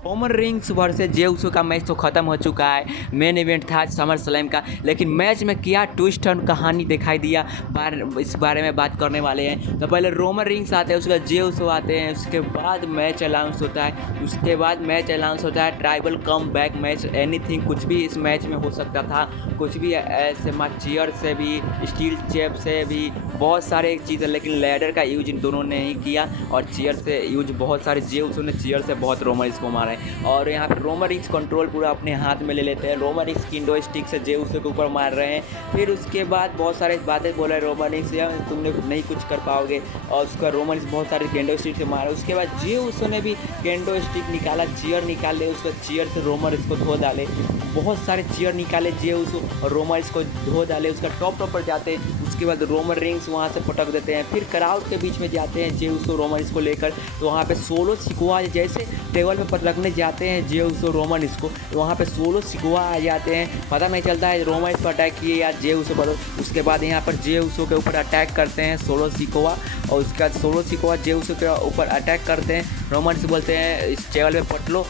Roman rings versus जे उसो का match तो ख़त्म हो चुका है। मेन इवेंट था समर स्लैम का, लेकिन मैच में क्या ट्विस्ट एंड कहानी दिखाई दिया इस बारे में बात करने वाले हैं। तो पहले रोमन रिंग्स आते हैं, उसके बाद जे उसो आते हैं, उसके बाद मैच अनाउंस होता है, tribal come back match, anything कुछ भी इस मैच में हो सकता था, कुछ भी ऐसे चेयर से भी, स्टील चेप से भी, बहुत सारे चीज़ें, लेकिन लैडर का यूज इन दोनों ने ही किया और चेयर से यूज बहुत सारे जे उसो ने चेयर से बहुत रोमन रिंग्स को मारा है। और यहाँ पे रोमन रिंग्स कंट्रोल पूरा अपने हाथ में ले लेते हैं। रोमन रिंग्स किंडो स्टिक से जे उसो के ऊपर मार रहे हैं। फिर उसके बाद बहुत सारे बातें बोल रहे हैं रोमन रिंग्स, या तुमने नहीं कुछ कर पाओगे, और उसका रोमन रिंग्स बहुत सारे केंडो स्टिक से मारा। उसके बाद जे उसो ने भी केंडो स्टिक निकाला, चेयर निकाले, उसको चेयर से रोमन रिंग्स को धो डाले, बहुत सारे चेयर निकाले जे उसो और रोमन रिंग्स को धो डाले। उसका टॉप पर जाते हैं, उसके बाद रोमन रिंग्स वहाँ से पटक देते हैं। फिर क्राउड के बीच में जाते हैं जे उसो रोमन रिंग्स को लेकर, तो वहाँ पे सोलो सिकुआ जैसे टेबल पे पटकने जाते हैं जे उसो रोमन रिंग्स को, तो वहाँ पे सोलो सिकुआ आ जाते हैं, पता नहीं चलता है रोमन रिंग्स पर अटैक किए या जे उसो पर। उसके बाद यहाँ पर जे उसो के ऊपर अटैक करते हैं सोलो सिकुआ, और उसके बाद सोलो सिकुआ जे उसो के ऊपर अटैक करते हैं। रोमन रिंग्स बोलते हैं इस टेबल पे पटको,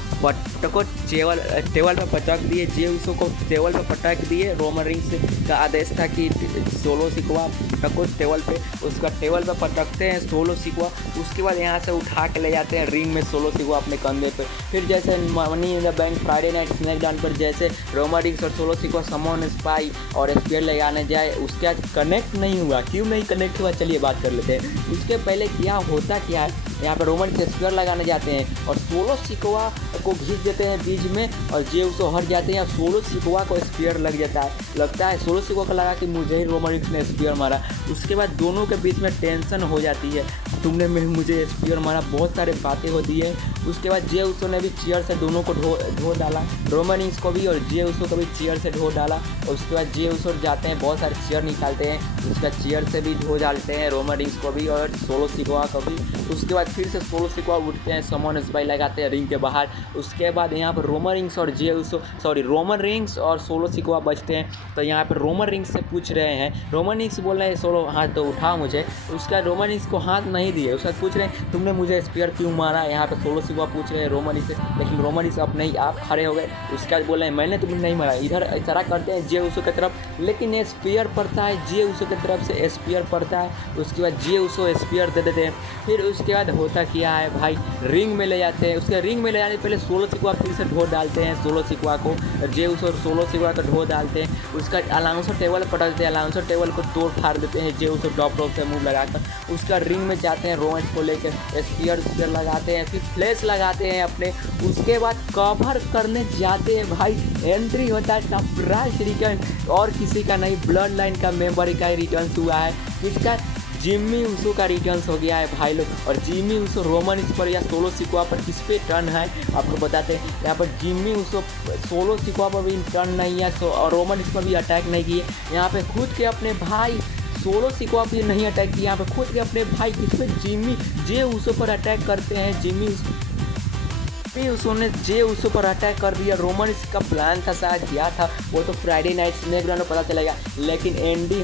टेबल पे पटक दिए, जे उसो को टेबल पे पटक दिए। रोमन रिंग्स का आदेश था कि सोलो सिकुआ पटको टेबल पे, उसका टेबल पे पटकते हैं सोलो सिकुआ। उसके बाद यहाँ से उठा के ले जाते हैं रिंग में सोलो सिकुआ अपने कंधे पे। फिर जैसे money in the bank Friday night SmackDown पर जैसे रोमन रिंग्स और सोलो सिकुआ समन स्पाई और स्पीयर लगाने जाए, उसके बाद कनेक्ट नहीं हुआ। क्यों नहीं कनेक्ट हुआ, चलिए बात कर लेते हैं। उसके पहले क्या होता क्या है, यहाँ पर रोमन से स्पीयर लगाने जाते हैं और सोलो सिकुआ को घिस देते हैं बीच में, और जे उसो हट जाते हैं और सोलो सिकुआ को स्पीयर लगता है सोलो सिकुआ को लगा कि मुझे ही रोमन रिंग्स ने स्पीयर मारा। उसके बाद दोनों के बीच में टेंशन हो जाती है, तुमने मुझे स्पीयर मारा, बहुत सारी बातें होती है। उसके बाद जे उसो ने भी चेयर से दोनों को धो डाला, रोमन रिंग्स को भी और जे उसो को भी चेयर से धो डाला। और उसके बाद जे उसो जाते हैं, बहुत सारे चेयर निकालते हैं, उसके बाद चेयर से भी धो डालते हैं रोमन रिंग्स को भी और सोलो सिकुआ को भी। उसके बाद फिर से सोलो सिकुआ उठते हैं, समन स्पाई लगाते हैं रिंग के बाहर। उसके बाद यहाँ पर रोमन रिंग्स और सोलो सिकुआ बचते हैं। तो यहाँ पर रोमन रिंग्स से पूछ रहे हैं, रोमन रिंग्स बोल रहे हैं सोलो हाथ तो उठाओ मुझे, उसका रोमन रिंग्स को हाथ नहीं दिए। उसका पूछ रहे हैं तुमने मुझे स्पीयर क्यों मारा, यहाँ पे सोलो सिकुआ पूछ रहे हैं रोमन रिंग्स से, लेकिन रोमन रिंग्स अब नहीं, आप खड़े हो गए। उसके बाद बोल रहे हैं मैंने तुम्हें नहीं मारा, इधर इशारा करते हैं जे उसो की तरफ, लेकिन ये स्पीयर पड़ता है, जे उसो की तरफ से स्पीयर पड़ता है। उसके बाद जे उसो स्पीयर दे देते हैं। फिर उसके बाद होता क्या है भाई, रिंग में ले जाते हैं। उसके रिंग में ले जाने से पहले सोलो सिकुआ फिर से ढो डालते हैं, सोलो सिकुआ को जे उसो सोलो सिकुआ को ढो डालते हैं। उसका अलाउंसर टेबल पटक देते हैं, अलाउंसर टेबल को तोड़ फाड़ देते हैं जे उसो टॉप से मुंह लगाकर। उसका रिंग में जाते हैं, रोमन को लेकर स्पीयर लगाते हैं, फिर फ्लैश लगाते हैं अपने। उसके बाद कवर करने जाते हैं भाई, एंट्री होता है सरप्राइज रिटर्न, और किसी का नहीं, ब्लड लाइन का मेंबर का रिटर्न हुआ है। इसका जिम्मी उसो का रिटर्न्स हो गया है भाई लोग। और जिम्मी उसो रोमन इस पर या सोलो सिकुआ पर किस पे टर्न है आपको बताते हैं। यहाँ पर जिम्मी उसो सोलो सिकुआ पर भी टर्न नहीं है, और रोमन इस पर भी अटैक नहीं किए। यहाँ पे खुद के अपने भाई सोलो सिकुआ पर नहीं अटैक किया, यहाँ पर खुद के अपने भाई किस पे जिम्मी जे उसो पर अटैक करते हैं। जिम्मी उसो ने जे उसो पर अटैक कर दिया। रोमन इसका प्लान था, शायद क्या था वो तो फ्राइडे नाइट स्मैकडाउन में पता चलेगा, लेकिन एंडिंग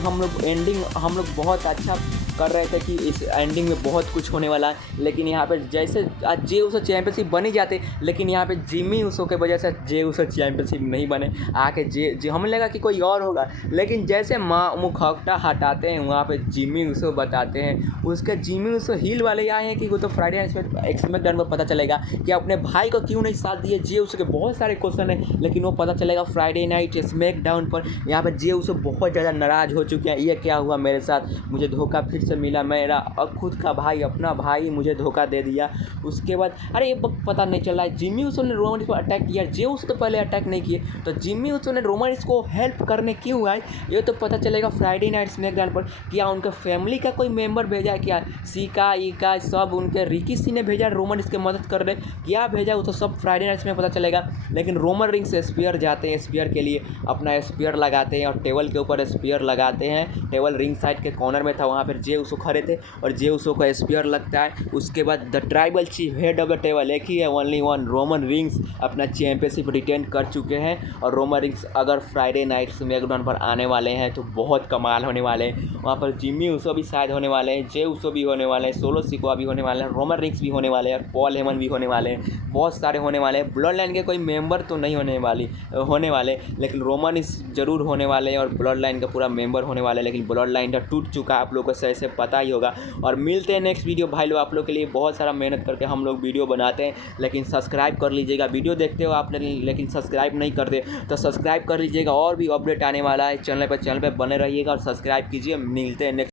हम लोग बहुत अच्छा कर रहे थे कि इस एंडिंग में बहुत कुछ होने वाला है। लेकिन यहाँ पे जैसे आज जे उसो चैंपियनशिप बन ही जाते, लेकिन यहाँ पे जिम्मी उसो के वजह से जे उसो चैंपियनशिप नहीं बने। आके जे हमें लगा कि कोई और होगा, लेकिन जैसे मुखौटा हटाते हैं वहाँ पे जिम्मी उसो बताते हैं। उसके जिम्मी उसो हील वाले आए हैं कि वो तो फ्राइडे नाइट स्मैकडाउन में पता चलेगा कि अपने भाई को क्यों नहीं साथ दिए। जे उसो के बहुत सारे क्वेश्चन है, लेकिन वो पता चलेगा फ्राइडे नाइट स्मैकडाउन पर। यहाँ पर जे उसो बहुत ज़्यादा नाराज़ हो चुके हैं, ये क्या हुआ मेरे साथ, मुझे धोखा फिर से मिला, मेरा और खुद का भाई, अपना भाई मुझे धोखा दे दिया। उसके बाद अरे ये पता नहीं चला है, जिम्मी उसो ने रोमन रिंग्स पर अटैक किया, जे उसो तो पहले अटैक नहीं किए, तो जिम्मी उसो ने रोमन रिंग्स को हेल्प करने क्यों आए ये तो पता चलेगा फ्राइडे नाइट स्मैकडाउन पर। क्या उनके फैमिली का कोई मेंबर भेजा है, क्या सीका ईका सब उनके रिकी सी ने भेजा रोमन रिंग्स की मदद कर रहे, क्या भेजा वो तो सब फ्राइडे नाइट्स में पता चलेगा। लेकिन रोमन रिंग्स स्पीयर जाते हैं, स्पीयर के लिए अपना स्पीयर लगाते हैं और टेबल के ऊपर स्पीयर लगाते हैं। टेबल रिंग साइड के कॉर्नर में था, वहाँ पर जे जे उसो खड़े थे और जे उसो का स्पीयर लगता है। उसके बाद the tribal chief head of the table एक ही है, ओनली वन, रोमन रिंग्स अपना चैंपियनशिप रिटेन कर चुके हैं। और रोमन रिंग्स अगर फ्राइडे नाइट स्मैकडाउन पर आने वाले हैं तो बहुत कमाल होने वाले हैं। वहाँ पर जिम्मी उसो भी शायद होने वाले हैं, जे उसो भी होने वाले हैं, सोलो सिकोआ भी होने वाले हैं, रोमन रिंग्स भी होने वाले हैं, पॉल हेमन भी होने वाले हैं, बहुत सारे होने वाले हैं। ब्लड लाइन के कोई मेंबर तो नहीं होने वाले, लेकिन रोमन इस जरूर होने वाले हैं और ब्लड लाइन का पूरा मेंबर होने वाला है। लेकिन ब्लड लाइन का टूट चुका है, आप लोगों को सही से पता ही होगा। और मिलते हैं नेक्स्ट वीडियो भाई लोग। आप लोग के लिए बहुत सारा मेहनत करके हम लोग वीडियो बनाते हैं, लेकिन सब्सक्राइब कर लीजिएगा। वीडियो देखते हो आप लेकिन सब्सक्राइब नहीं करते, तो सब्सक्राइब कर लीजिएगा। और भी अपडेट आने वाला है चैनल पर बने रहिएगा और सब्सक्राइब कीजिए। मिलते हैं नेक्स्ट